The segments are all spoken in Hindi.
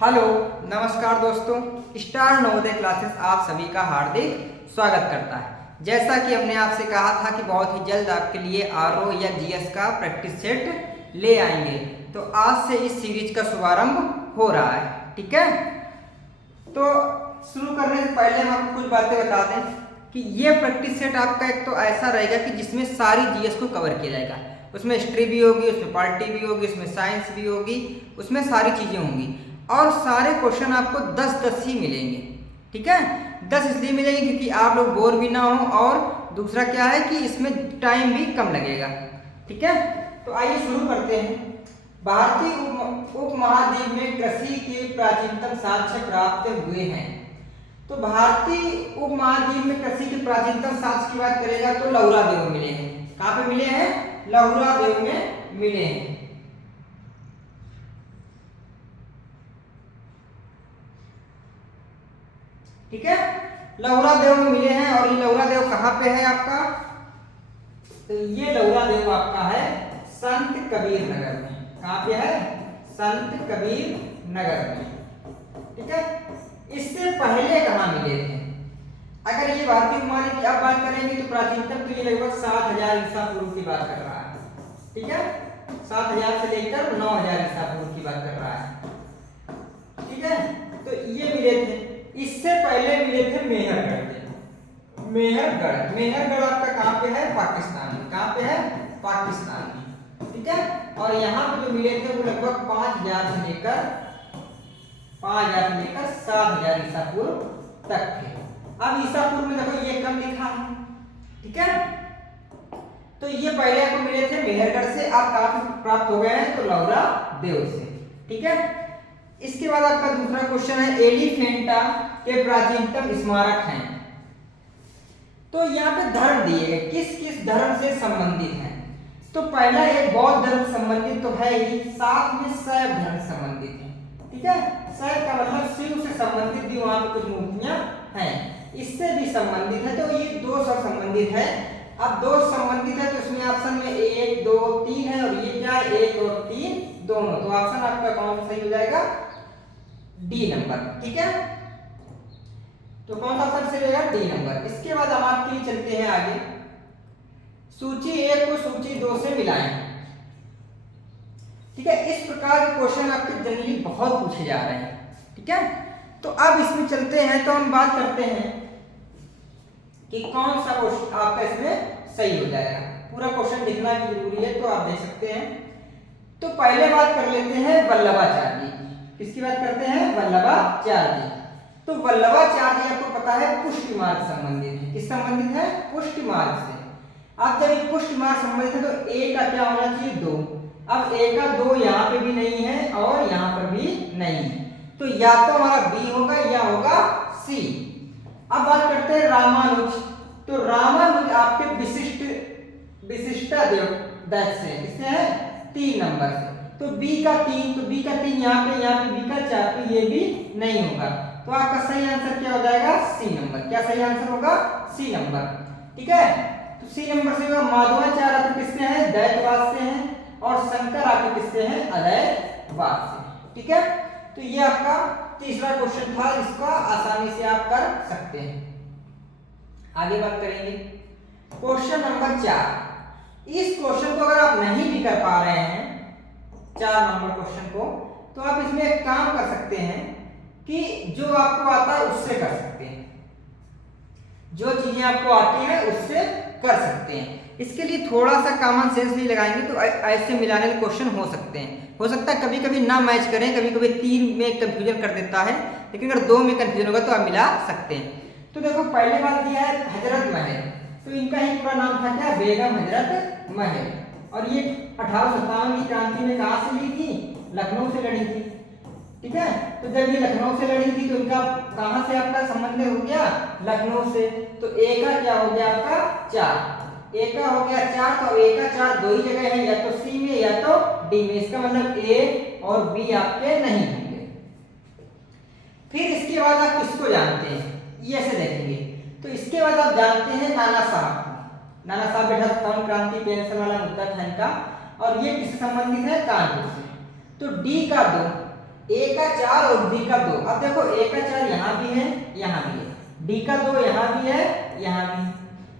हेलो नमस्कार दोस्तों, स्टार नवोदय क्लासेस आप सभी का हार्दिक स्वागत करता है। जैसा कि हमने आपसे कहा था कि बहुत ही जल्द आपके लिए आरओ या जीएस का प्रैक्टिस सेट ले आएंगे, तो आज से इस सीरीज का शुभारंभ हो रहा है। ठीक है, तो शुरू करने से पहले हम आपको कुछ बातें बता दें कि ये प्रैक्टिस सेट आपका एक तो ऐसा रहेगा कि जिसमें सारी जीएस को कवर किया जाएगा। उसमें हिस्ट्री भी होगी, उसमें पॉलिटी भी होगी, उसमें साइंस भी होगी, उसमें सारी चीज़ें होंगी और सारे क्वेश्चन आपको 10-10 ही मिलेंगे। ठीक है, 10 इसलिए मिलेंगे क्योंकि आप लोग बोर भी ना हो और दूसरा क्या है कि इसमें टाइम भी कम लगेगा। ठीक है, तो आइए शुरू करते हैं। भारतीय उपमहाद्वीप में कृषि के प्राचीनतम साक्ष्य प्राप्त हुए हैं। तो भारतीय उपमहाद्वीप में कृषि के प्राचीनतम साक्ष्य की बात करेगा तो लौरा देव मिले हैं। कहाँ पे मिले हैं? लौरा देव में मिले हैं। ठीक है, लौरा देव में मिले हैं। और ये लौरा देव कहाँ पे है आपका? तो ये लौरा देव आपका है संत कबीर नगर में। कहाँ पे है? संत कबीर नगर में। ठीक है, इससे पहले कहाँ मिले थे? अगर ये भारतीय उपमहाद्वीप की अब बात करेंगे तो प्राचीनतम तो ये लगभग 7000 ईसा पूर्व की बात कर रहा है। ठीक है, 7000 से लेकर 9000 ईसा पूर्व की बात कर रहा है। ठीक है, तो ये मिले थे। इससे पहले मिले थे मेहरगढ़ में। मेहरगढ़ आपका कहाँ पे है? पाकिस्तान में। कहाँ पे है? पाकिस्तान में। ठीक है, और यहाँ पे जो मिले थे वो लगभग 5000 से लेकर 7000 ईसा पूर्व तक थे। अब ईसा पूर्व में देखो ये कम लिखा है। ठीक है, तो ये पहले आपको मिले थे मेहरगढ़ से, आप कहाँ प्राप्त हो गए हैं? तो लौरा देव से। ठीक है, इसके बाद आपका दूसरा क्वेश्चन है एलिफेंटा के प्राचीनतम स्मारक हैं। तो यहाँ पे धर्म दिए गए, किस किस धर्म से संबंधित हैं? तो पहला एक बौद्ध धर्म संबंधित तो है ही, साथ में शैव धर्म संबंधित है। ठीक है, शैव का मतलब शिव से संबंधित भी वहां पे कुछ मूर्तियां हैं, इससे भी संबंधित है। तो ये दो से संबंधित है। अब दो संबंधित है तो इसमें ऑप्शन में 1 2 3 है और ये क्या है? 1 और 3 दोनों। तो ऑप्शन आपका कौन सा सही हो जाएगा? D number. ठीक है, तो कौन सा ऑप्शन सही रहेगा? D number. इसके बाद हम आपके लिए चलते हैं आगे। सूची 1 को सूची 2 से मिलाएं। ठीक है, इस प्रकार के क्वेश्चन आपके जनरली बहुत पूछे जा रहे हैं। ठीक है, तो अब इसमें चलते हैं तो हम बात करते हैं कि कौन सा क्वेश्चन आपका इसमें सही हो जाएगा। पूरा क्वेश्चन लिखना भी जरूरी है, तो आप देख सकते हैं। तो पहले बात कर लेते हैं वल्लभाचार्य जी। किसकी बात करते हैं? वल्लभाचार्य जी। तो वल्लभाचार्य जी आपको पता है पुष्टि मार्ग संबंधित है। किस संबंधित है? पुष्टि मार्ग से। अब जब ये पुष्टि मार्ग संबंधित है तो ए का क्या होना चाहिए? 2। अब ए का 2 यहाँ पे भी नहीं है और यहाँ पर भी नहीं है, तो या तो हमारा बी होगा या होगा सी। अब बात करते हैं रामानुज। तो रामानुज आपके विशिष्टा देव दैट से किससे है? 3 नंबर से। तो बी का 3, तो बी का 3 यहाँ पे बी का 4, तो ये भी नहीं होगा। तो आपका सही आंसर क्या हो जाएगा? C number. क्या सही आंसर होगा? C number. ठीक है, तो सी नंबर से होगा। माधवाचार्य आपके किससे हैं? दैत्यवाद से हैं और शंकर आपके किससे हैं? अदैत्यवाद से। ठीक है, तो ये आपका तीसरा क्वेश्चन था, इसका आसानी से आप कर सकते हैं। आगे बात करेंगे क्वेश्चन नंबर 4। इस क्वेश्चन को अगर आप नहीं भी कर पा रहे हैं 4 नंबर क्वेश्चन को, तो आप इसमें एक काम कर सकते हैं कि जो आपको आता है उससे कर सकते हैं। जो चीजें आपको आती हैं उससे कर सकते हैं। इसके लिए थोड़ा सा कॉमन सेंस भी लगाएंगे तो ऐसे मिलाने के क्वेश्चन हो सकते हैं। हो सकता है कभी कभी ना मैच करें, कभी कभी 3 में कंफ्यूजन कर देता है, लेकिन अगर 2 में कंफ्यूजन होगा तो आप मिला सकते हैं। तो देखो पहले बात दिया है हजरत महल। तो इनका ही पूरा नाम था क्या? बेगम हजरत महल। और ये 1857 की क्रांति में कहाँ से ली थी? लखनऊ से लड़ी थी। ठीक है, तो जब ये लखनऊ से लड़ी थी तो इनका कहाँ से आपका संबंध हो गया? लखनऊ से। तो ए का क्या हो गया आपका? 4। ए का हो गया 4, तो ए का 4 दो ही जगह है, या तो सी में या तो डी में। इसका मतलब ए और बी आपके नहीं होंगे। फिर इसके बाद आप किसको जानते हैं? ये ऐसे देखेंगे। तो इसके बाद आप जानते हैं नाना साहब। नाना साहब बेटा कौन? क्रांति पेंशन वाला मुद्दा था इनका, और ये किससे संबंधित है? कानपुर से। तो डी का 2, A का 4 और B का 2। अब देखो A का 4 यहाँ भी है, यहाँ भी है, B का 2 यहाँ भी है, यहाँ भी।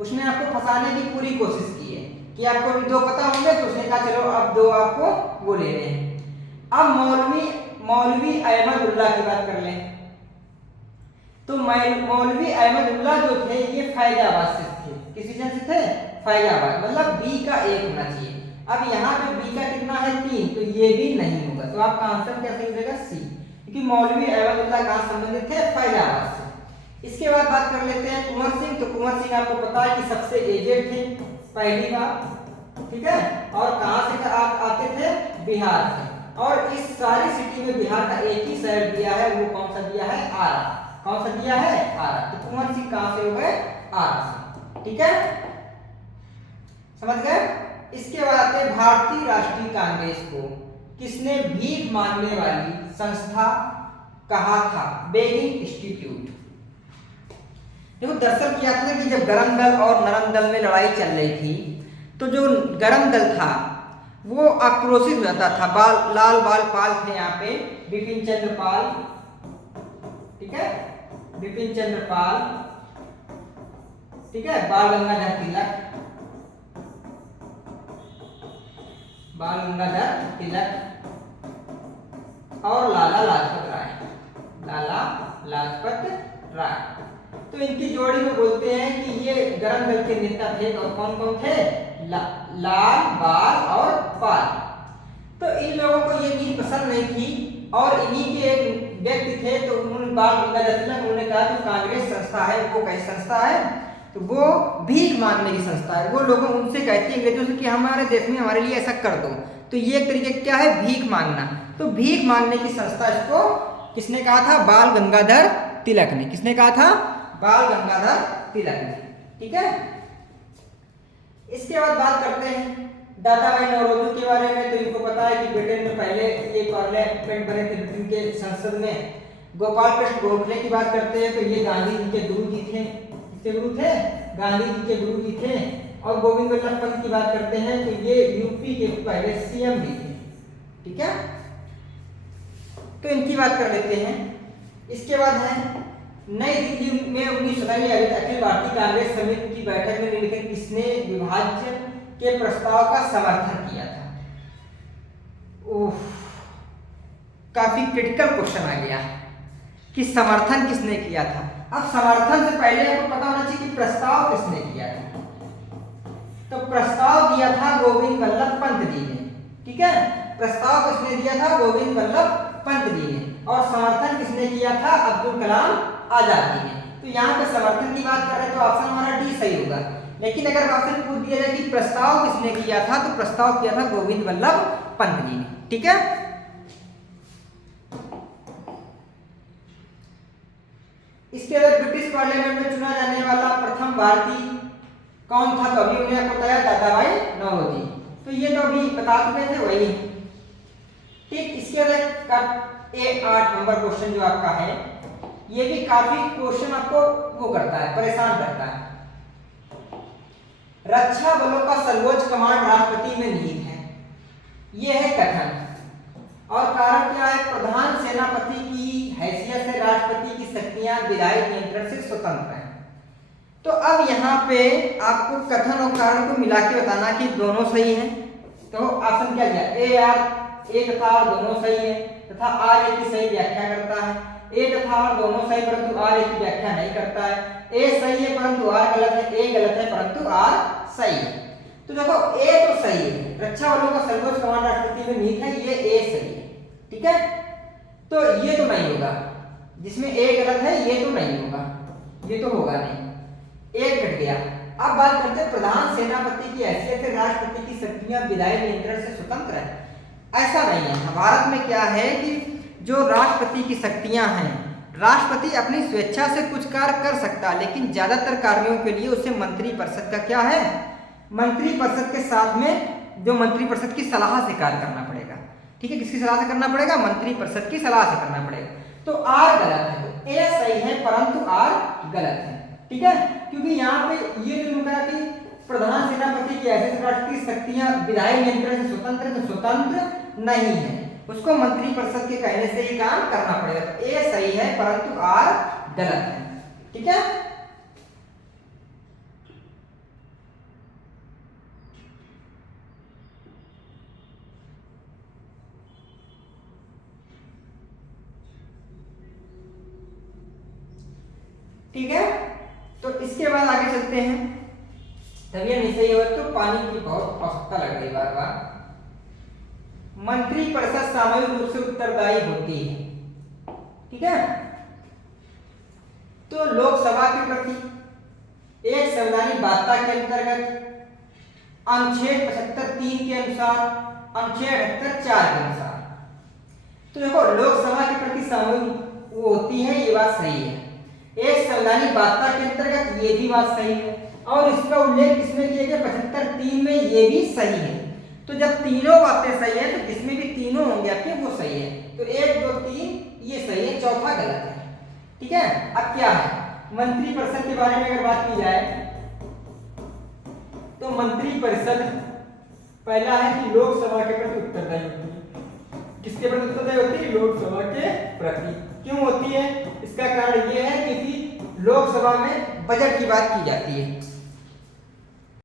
उसने आपको फंसाने की पूरी कोशिश की है कि आपको भी 2 पता होंगे, तो उसने कहा चलो अब 2 आपको वो ले रहे हैं। अब मौलवी अहमदुल्लाह की बात कर लें। तो मौलवी अहमदुल्लाह जो थे ये फैजाबाद से थे। किस रीजन से थे? फैजाबाद। मतलब B का 1 होना चाहिए। अब यहाँ पे B का कितना है? 3, तो ये भी नहीं होगा। तो आपका आंसर क्या सही हो जाएगा? C, क्योंकि मौलवी अहमदुल्लाह कहाँ संबंधित थे? फैजाबाद से। इसके बाद बात कर लेते हैं कुंवर सिंह। तो कुंवर सिंह आपको पता है कि सबसे एजेड थे पहली बार, ठीक है, और कहाँ से आते थे? बिहार से। और इस सारी सिटी में बिहार का एक ही शहर दिया है, वो कौन सा दिया है? आरा। कौन सा दिया है? आरा। तो कुंवर सिंह कहाँ से हो गए? आरा से। ठीक है, समझ गए? इसके बाद आते हैं भारतीय राष्ट्रीय कांग्रेस को किसने भीख मांगने वाली संस्था कहा था? Begging institute. देखो दरअसल क्या था कि जब गरम दल और नरम दल में लड़ाई चल रही थी, तो जो गरम दल था वो आक्रोशित हो जाता था। लाल बाल पाल थे यहाँ पे, बिपिन चंद्र पाल, ठीक है, बिपिन चंद्र पाल, ठीक है, बाल गंगाधर तिलक, बाल गंगाधर तिलक और लाला लाजपत राय, लाला लाजपत राय। तो इनकी जोड़ी में बोलते हैं कि ये गरम दल के नेता थे। और कौन कौन थे? लाल बाल और पाल। तो इन लोगों को ये चीज पसंद नहीं थी और इन्हीं के एक व्यक्ति थे, तो उन्होंने बाल गंगाधर तिलक उन्होंने कहा कि कांग्रेस संस्था है वो कैसी संस्था है? तो वो भीख मांगने की संस्था है। वो लोगों उनसे कहती है अंग्रेजों से कि हमारे देश में हमारे लिए ऐसा कर दो। तो ये एक तरीके क्या है? भीख मांगना। तो भीख मांगने की संस्था इसको किसने कहा था? बाल गंगाधर तिलक ने। किसने कहा था? बाल गंगाधर तिलक ने। ठीक है, इसके बाद बात करते हैं दादा भाई नौरोजी के बारे में। तो इनको पता है कि ब्रिटेन में पहले ये पार्लियामेंट बने थे, ब्रिटेन के संसद में। गोपाल कृष्ण गोखले की बात करते हैं तो ये गांधी जी के गुरु जी थे। किसके गुरु थे? गांधी जी के गुरु जी थे। और गोविंद वल्लभ पंत की बात करते हैं तो ये यूपी के पहले सीएम भी थे। ठीक है, तो इनकी बात कर लेते हैं। इसके बाद है नई दिल्ली में 1917 में अखिल भारतीय कांग्रेस समिति की बैठक में निम्नलिखित किसने विभाजन के प्रस्ताव का समर्थन किया था? काफी क्रिटिकल क्वेश्चन आ गया कि समर्थन किसने किया था। अब समर्थन से पहले आपको पता होना चाहिए कि प्रस्ताव किसने किया था। तो प्रस्ताव दिया था गोविंद वल्लभ पंत जी ने। ठीक है, प्रस्ताव किसने दिया था? गोविंद वल्लभ पंत जी ने। और समर्थन किसने किया था? अब्दुल कलाम आजाद जी ने। तो यहाँ पे समर्थन की बात कर रहे हैं तो ऑप्शन हमारा डी सही होगा। लेकिन अगर ऑप्शन पूछ दिया जाए कि प्रस्ताव किसने किया था, तो प्रस्ताव किया था गोविंद वल्लभ पंत जी ने। ठीक है, इसके बाद ब्रिटिश पार्लियामेंट में चुना जाने वाला प्रथम भारतीय कौन था? तो अभी हमने आपको बताया दादा भाई नौरोजी। तो ये तो अभी बता चुके थे वही। ठीक, इसके बाद 8 नंबर क्वेश्चन जो आपका है, ये भी काफी क्वेश्चन आपको वो करता है, परेशान करता है। रक्षा बलों का सर्वोच्च कमांड राष्ट्रपति में निहित है, ये है कथन। और कारण क्या है? प्रधान सेनापति की हैसियत से राष्ट्रपति की शक्तियां विधायी नियंत्रण से स्वतंत्र हैं। तो अब यहाँ पे आपको कथन और कारण को मिला के बताना कि दोनों सही हैं। तो ऑप्शन क्या दिया? ए तथा आर दोनों सही है, तथा आर ए की सही व्याख्या करता है। ए तथा आर दोनों सही परंतु आर ए की व्याख्या नहीं करता है। ए सही है परंतु आर गलत है, ए गलत है परंतु आर सही है। तो देखो ए तो सही है, रक्षा बलों का सर्वोच्च कमांड राष्ट्रपति में निहित है, ये ए सही है। ठीक है, तो ये तो नहीं होगा, जिसमें ए गलत है ये तो नहीं होगा, ये तो होगा नहीं, एक कट गया। अब बात करते हैं प्रधान सेनापति की हैसियत से राष्ट्रपति की शक्तियां विधायी नियंत्रण से स्वतंत्र है। ऐसा नहीं है। भारत में क्या है कि जो राष्ट्रपति की शक्तियां हैं, राष्ट्रपति अपनी स्वेच्छा से कुछ कार्य कर सकता है, लेकिन ज्यादातर कार्यों के लिए उसे मंत्रिपरिषद का क्या है? मंत्रिपरिषद के साथ में जो मंत्रिपरिषद की सलाह से कार्य करना पड़ेगा। ठीक है, किसकी सलाह से करना पड़ेगा? मंत्रिपरिषद की सलाह से करना पड़ेगा। तो आर गलत है, तो ए सही है परंतु आर गलत है। ठीक है, क्योंकि यहाँ पे ये जो कहा कि प्रधान सेनापति की ऐसे राष्ट्र की शक्तियां विधायी नियंत्रण से स्वतंत्र, तो स्वतंत्र नहीं है। उसको मंत्रिपरिषद के कहने से ही काम करना पड़ेगा। तो ए सही है परंतु आर गलत है। ठीक है, ठीक है। तो इसके बाद आगे चलते हैं। तभी नहीं सही हो तो पानी की बहुत आवश्यकता लग रही बार बार। मंत्रिपरिषद सामूहिक रूप से उत्तरदायी होती है। ठीक है, तो लोकसभा के प्रति एक संवैधानिक बाध्यता के अंतर्गत अनुच्छेद 75(3) के अनुसार, अनुच्छेद 78(4) के अनुसार, तो देखो लोकसभा के प्रति सामूहिक वो होती है, ये बात सही है। एक संवैधानिक बाध्यता के अंतर्गत ये भी बात सही है, और इसका उल्लेख किसमें किया गया 75(3) में, ये भी सही है। तो जब तीनों बातें सही है तो जिसमें भी तीनों होंगे आपके वो सही है। तो 1 2 3 ये सही है, चौथा गलत है। ठीक है, अब क्या है मंत्रिपरिषद के बारे में अगर बात की जाए तो मंत्रिपरिषद पहला है कि लोकसभा के प्रति उत्तरदायी होती है। किसके प्रति उत्तरदायी होती है? लोकसभा के प्रति। क्यों होती है? इसका कारण यह है कि लोकसभा में बजट की बात की जाती है।